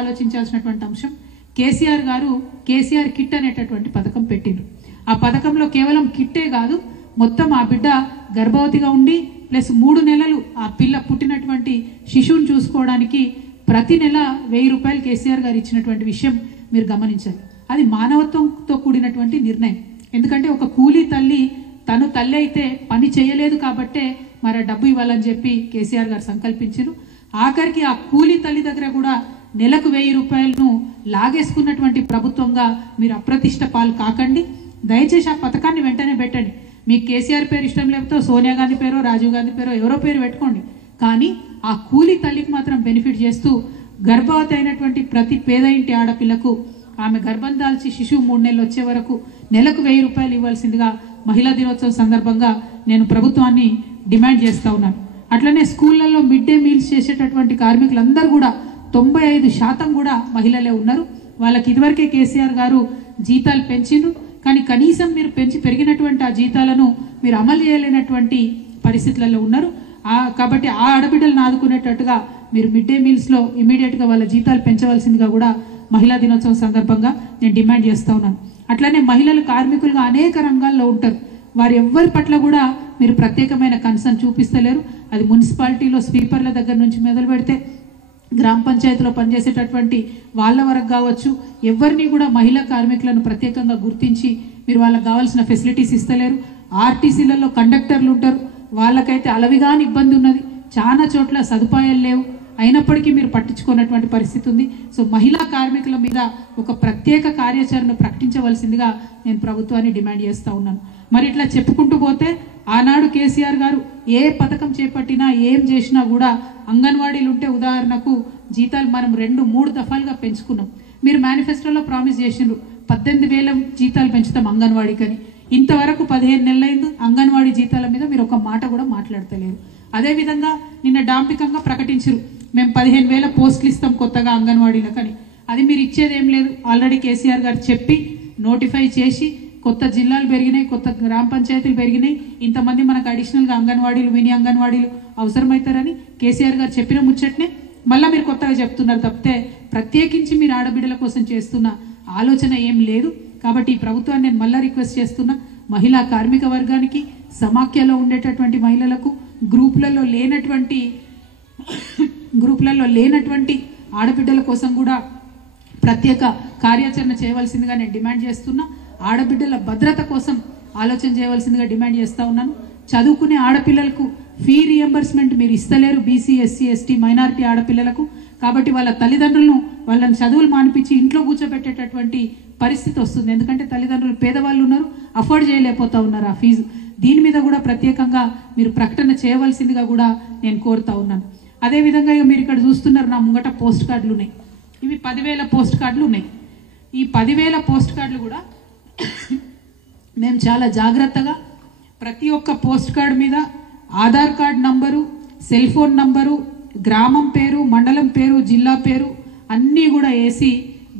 ఆలోచించాల్సినటువంటి అంశం. కేసీఆర్ గారు కేసీఆర్ కిట్ అనేటటువంటి పథకం పెట్టిండ్రు. ఆ పథకంలో కేవలం కిట్టే కాదు, మొత్తం ఆ బిడ్డ గర్భవతిగా ఉండి ప్లస్ 3 నెలలు ఆ పిల్ల పుట్టినటువంటి శిశువుని చూసుకోవడానికి ప్రతి నెల 1000 రూపాయలు కేసీఆర్ గారు ఇచ్చినటువంటి విషయం మీరు గమనించాలి. అది మానవత్వంతో కూడినటువంటి నిర్ణయం. ఎందుకంటే ఒక కూలీ తల్లి తను తల్లి అయితే పని చేయలేదు కాబట్టే మరి డబ్బు ఇవ్వాలని చెప్పి కేసీఆర్ గారు సంకల్పించారు. ఆఖరికి ఆ కూలీ తల్లి దగ్గర కూడా నెలకు 1000 రూపాయలను లాగేసుకున్నటువంటి ప్రభుత్వంగా మీరు అప్రతిష్ట పాలు కాకండి. దయచేసి ఆ పథకాన్ని వెంటనే పెట్టండి. మీకు కేసీఆర్ పేరు ఇష్టం లేకపోతే సోనియా గాంధీ పేరో రాజీవ్ గాంధీ పేరో ఎవరో పేరు పెట్టుకోండి, కానీ ఆ కూలీ తల్లికి మాత్రం బెనిఫిట్ చేస్తూ గర్భవతి అయినటువంటి ప్రతి పేద ఇంటి ఆడపిల్లకు ఆమె గర్భం దాల్చి శిశువు 3 నెలలు వచ్చే వరకు నెలకు 1000 రూపాయలు ఇవ్వాల్సిందిగా మహిళా దినోత్సవం సందర్భంగా నేను ప్రభుత్వాన్ని డిమాండ్ చేస్తా ఉన్నాను. అట్లనే స్కూళ్లలో మిడ్ డే మీల్స్ చేసేటటువంటి కార్మికులందరూ కూడా 95% కూడా మహిళలే ఉన్నారు. వాళ్ళకి ఇదివరకే కేసీఆర్ గారు జీతాలు పెంచిండ్రు, కానీ కనీసం మీరు పెరిగినటువంటి ఆ జీతాలను మీరు అమలు చేయలేనటువంటి పరిస్థితులలో ఉన్నారు. కాబట్టి ఆ ఆడబిడ్డలను ఆదుకునేటట్టుగా మీరు మిడ్ డే మీల్స్లో ఇమీడియట్గా వాళ్ళ జీతాలు పెంచవలసిందిగా కూడా మహిళా దినోత్సవం సందర్భంగా నేను డిమాండ్ చేస్తూ ఉన్నాను. అట్లనే మహిళలు కార్మికులుగా అనేక రంగాల్లో ఉంటారు. వారు ఎవ్వరి పట్ల కూడా మీరు ప్రత్యేకమైన కన్సర్న్ చూపిస్తలేరు. అది మున్సిపాలిటీలో స్వీపర్ల దగ్గర నుంచి మొదలు పెడితే గ్రామ పంచాయతీలో పనిచేసేటటువంటి వాళ్ళ వరకు కావచ్చు, ఎవరిని కూడా మహిళా కార్మికులను ప్రత్యేకంగా గుర్తించి మీరు వాళ్ళకి కావాల్సిన ఫెసిలిటీస్ ఇస్తలేరు. ఆర్టీసీలలో కండక్టర్లు ఉంటారు, వాళ్ళకైతే అలవిగాని ఇబ్బంది ఉన్నది, చాలా చోట్ల సదుపాయాలు లేవు, అయినప్పటికీ మీరు పట్టించుకున్నటువంటి పరిస్థితి ఉంది. సో మహిళా కార్మికుల మీద ఒక ప్రత్యేక కార్యాచరణ ప్రకటించవలసిందిగా నేను ప్రభుత్వాన్ని డిమాండ్ చేస్తూ ఉన్నాను. మరి ఇట్లా చెప్పుకుంటూ పోతే ఆనాడు కేసీఆర్ గారు ఏ పథకం చేపట్టినా ఏం చేసినా కూడా అంగన్వాడీలు ఉంటే ఉదాహరణకు జీతాలు మనం 2-3 దఫాలుగా పెంచుకున్నాం. మీరు మేనిఫెస్టోలో ప్రామిస్ చేసిండ్రు 18,000 జీతాలు పెంచుతాం అంగన్వాడీకని. ఇంతవరకు 15 నెలలైంది అంగన్వాడీ జీతాల మీద మీరు ఒక మాట కూడా మాట్లాడతలేరు. అదేవిధంగా నిన్న డాంపికంగా ప్రకటించారు మేము 15,000 పోస్టులు ఇస్తాం కొత్తగా అంగన్వాడీలకని. అది మీరు ఇచ్చేది ఏం లేదు. ఆల్రెడీ కేసీఆర్ గారు చెప్పి నోటిఫై చేసి కొత్త జిల్లాలు పెరిగినాయి, కొత్త గ్రామ పంచాయతీలు పెరిగినాయి, ఇంతమంది మనకు అడిషనల్గా అంగన్వాడీలు మినీ అంగన్వాడీలు అవసరమవుతారని కేసీఆర్ గారు చెప్పిన ముచ్చట్నే మళ్ళీ మీరు కొత్తగా చెప్తున్నారు తప్పితే ప్రత్యేకించి మీరు ఆడబిడ్డల కోసం చేస్తున్న ఆలోచన ఏం లేదు. కాబట్టి ఈ ప్రభుత్వాన్ని నేను మళ్ళీ రిక్వెస్ట్ చేస్తున్నా, మహిళా కార్మిక వర్గానికి, సమాఖ్యలో ఉండేటటువంటి మహిళలకు, గ్రూపులలో లేనటువంటి ఆడబిడ్డల కోసం కూడా ప్రత్యేక కార్యాచరణ చేయవలసిందిగా నేను డిమాండ్ చేస్తున్నా. ఆడబిడ్డల భద్రత కోసం ఆలోచన చేయవలసిందిగా డిమాండ్ చేస్తూ ఉన్నాను. చదువుకునే ఆడపిల్లలకు ఫీ రియంబర్స్మెంట్ మీరు ఇస్తలేరు బీసీ, ఎస్సీ, ఎస్టీ, మైనారిటీ ఆడపిల్లలకు. కాబట్టి వాళ్ళ తల్లిదండ్రులను వాళ్ళని చదువులు మానిపించి ఇంట్లో కూర్చోబెట్టేటటువంటి పరిస్థితి వస్తుంది. ఎందుకంటే తల్లిదండ్రులు పేదవాళ్ళు ఉన్నారు, అఫోర్డ్ చేయలేకపోతా ఉన్నారు ఆ ఫీజు. దీని మీద కూడా ప్రత్యేకంగా మీరు ప్రకటన చేయవలసిందిగా కూడా నేను కోరుతా ఉన్నాను. అదేవిధంగా ఇక మీరు ఇక్కడ చూస్తున్నారు నా ముంగట పోస్ట్ కార్డులు ఉన్నాయి. ఇవి 10,000 పోస్ట్ కార్డులు ఉన్నాయి. ఈ 10,000 పోస్ట్ కార్డులు కూడా మేము చాలా జాగ్రత్తగా ప్రతి ఒక్క పోస్ట్ కార్డు మీద Aadhaar card number, cell phone number, గ్రామం పేరు, మండలం పేరు, జిల్లా పేరు అన్నీ కూడా వేసి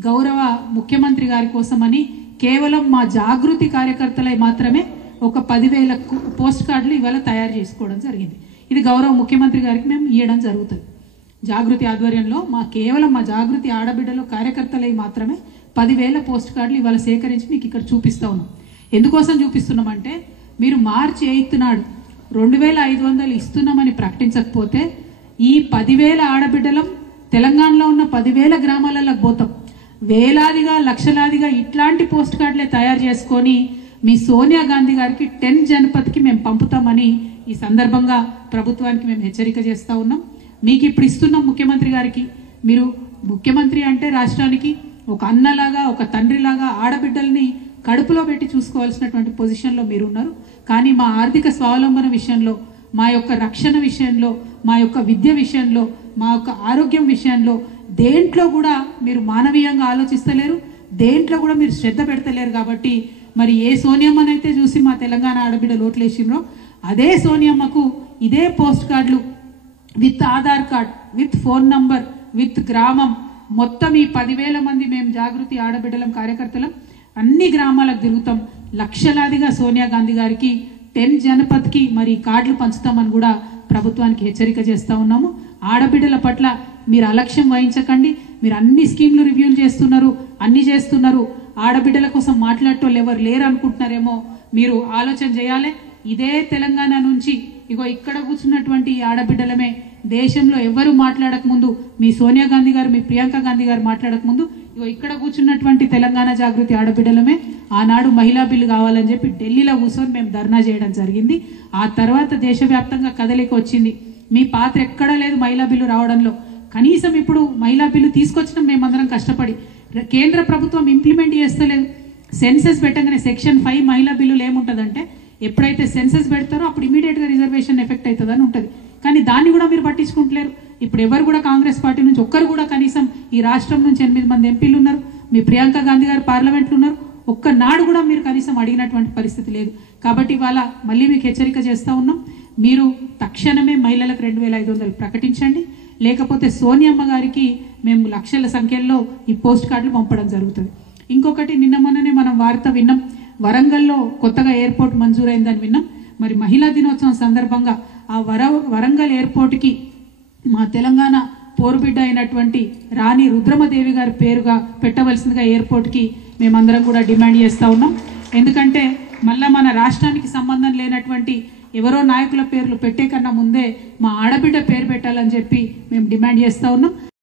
గౌరవ ముఖ్యమంత్రి గారి కోసమని కేవలం మా జాగృతి కార్యకర్తలై మాత్రమే ఒక 10,000 పోస్ట్ కార్డులు ఇవాళ తయారు చేసుకోవడం జరిగింది. ఇది గౌరవ ముఖ్యమంత్రి గారికి మేము ఇవ్వడం జరుగుతుంది. జాగృతి ఆధ్వర్యంలో కేవలం మా జాగృతి ఆడబిడ్డలో కార్యకర్తలై మాత్రమే 10,000 పోస్ట్ కార్డులు ఇవాళ సేకరించి మీకు ఇక్కడ చూపిస్తా ఉన్నాం. ఎందుకోసం చూపిస్తున్నామంటే మీరు మార్చి 8 నాడు 2,500 ఇస్తున్నామని ప్రకటించకపోతే ఈ 10,000 ఆడబిడ్డలం తెలంగాణలో ఉన్న 10,000 గ్రామాలకు పోతాం. వేలాదిగా లక్షలాదిగా ఇట్లాంటి పోస్ట్ కార్డులే తయారు చేసుకొని మీ సోనియా గాంధీ గారికి 10 జనపథ్కి మేము పంపుతామని ఈ సందర్భంగా ప్రభుత్వానికి మేము హెచ్చరిక చేస్తూ ఉన్నాం. మీకు ఇప్పుడు ఇస్తున్నాం ముఖ్యమంత్రి గారికి. మీరు ముఖ్యమంత్రి అంటే రాష్ట్రానికి ఒక అన్నలాగా, ఒక తండ్రిలాగా ఆడబిడ్డల్ని కడుపులో పెట్టి చూసుకోవాల్సినటువంటి పొజిషన్లో మీరున్నారు. కానీ మా ఆర్థిక స్వావలంబన విషయంలో, మా యొక్క రక్షణ విషయంలో, మా యొక్క విద్య విషయంలో, మా యొక్క ఆరోగ్యం విషయంలో దేంట్లో కూడా మీరు మానవీయంగా ఆలోచిస్తలేరు, దేంట్లో కూడా మీరు శ్రద్ధ పెడతలేరు. కాబట్టి మరి ఏ సోనియమ్మనైతే చూసి మా తెలంగాణ ఆడబిడ్డలు ఓట్లేసిండ్రో అదే సోనియమ్మకు ఇదే పోస్ట్ కార్డులు with Aadhaar card, with phone number, with గ్రామం మొత్తం ఈ 10,000 మంది మేము జాగృతి ఆడబిడ్డలం కార్యకర్తలం అన్ని గ్రామాలకు తిరుగుతాం. లక్షలాదిగా సోనియా గాంధీ గారికి 10 జనపథ్కి మరి కార్డులు పంచుతామని కూడా ప్రభుత్వానికి హెచ్చరిక చేస్తూ ఉన్నాము. ఆడబిడ్డల పట్ల మీరు అలక్ష్యం వహించకండి. మీరు అన్ని స్కీమ్లు రివ్యూలు చేస్తున్నారు, అన్ని చేస్తున్నారు, ఆడబిడ్డల కోసం మాట్లాడటోళ్ళు ఎవరు లేరు అనుకుంటున్నారేమో. మీరు ఆలోచన చేయాలి. ఇదే తెలంగాణ నుంచి ఇగో ఇక్కడ కూర్చున్నటువంటి ఆడబిడ్డలమే దేశంలో ఎవరు మాట్లాడక ముందు, మీ సోనియా గాంధీ గారు, మీ ప్రియాంక గాంధీ గారు మాట్లాడక ముందు ఇగో ఇక్కడ కూర్చున్నటువంటి తెలంగాణ జాగృతి ఆడబిడ్డలమే ఆనాడు మహిళా బిల్లు కావాలని చెప్పి ఢిల్లీలో కూర్చొని మేము ధర్నా చేయడం జరిగింది. ఆ తర్వాత దేశవ్యాప్తంగా కదలిక వచ్చింది. మీ పాత్ర ఎక్కడా లేదు మహిళా బిల్లు రావడంలో. కనీసం ఇప్పుడు మహిళా బిల్లు తీసుకొచ్చినాం మేమందరం కష్టపడి. కేంద్ర ప్రభుత్వం ఇంప్లిమెంట్ చేస్తలేదు. సెన్సెస్ పెట్టగానే సెక్షన్ 5 మహిళా బిల్లులు ఏముంటుందంటే, ఎప్పుడైతే సెన్సెస్ పెడతారో అప్పుడు ఇమీడియట్గా రిజర్వేషన్ ఎఫెక్ట్ అవుతుందని ఉంటుంది. కానీ దాన్ని కూడా మీరు పట్టించుకుంటలేరు. ఇప్పుడు ఎవరు కూడా కాంగ్రెస్ పార్టీ నుంచి ఒక్కరు కూడా, కనీసం ఈ రాష్ట్రం నుంచి 8 మంది ఎంపీలు ఉన్నారు, మీ ప్రియాంక గాంధీ గారు పార్లమెంట్లో ఉన్నారు, ఒక్కనాడు కూడా మీరు కనీసం అడిగినటువంటి పరిస్థితి లేదు. కాబట్టి ఇవాళ మళ్ళీ మీకు హెచ్చరిక చేస్తూ ఉన్నాం. మీరు తక్షణమే మహిళలకు 2500 ప్రకటించండి. లేకపోతే సోనియమ్మ గారికి మేము లక్షల సంఖ్యలో ఈ పోస్ట్ కార్డులు పంపడం జరుగుతుంది. ఇంకొకటి, నిన్న మొన్ననే మనం వార్త విన్నాం, వరంగల్లో కొత్తగా ఎయిర్పోర్ట్ మంజూరైందని విన్నాం. మరి మహిళా దినోత్సవం సందర్భంగా ఆ వరంగల్ ఎయిర్పోర్ట్కి మా తెలంగాణ పోరుబిడ్డ అయినటువంటి రాణి రుద్రమదేవి గారి పేరుగా పెట్టవలసిందిగా ఎయిర్పోర్ట్కి మేమందరం కూడా డిమాండ్ చేస్తూ ఉన్నాం. ఎందుకంటే మళ్ళా మన రాష్ట్రానికి సంబంధం లేనటువంటి ఎవరో నాయకుల పేర్లు పెట్టే కన్నా ముందే మా ఆడబిడ్డ పేరు పెట్టాలని చెప్పి మేము డిమాండ్ చేస్తూ ఉన్నాం.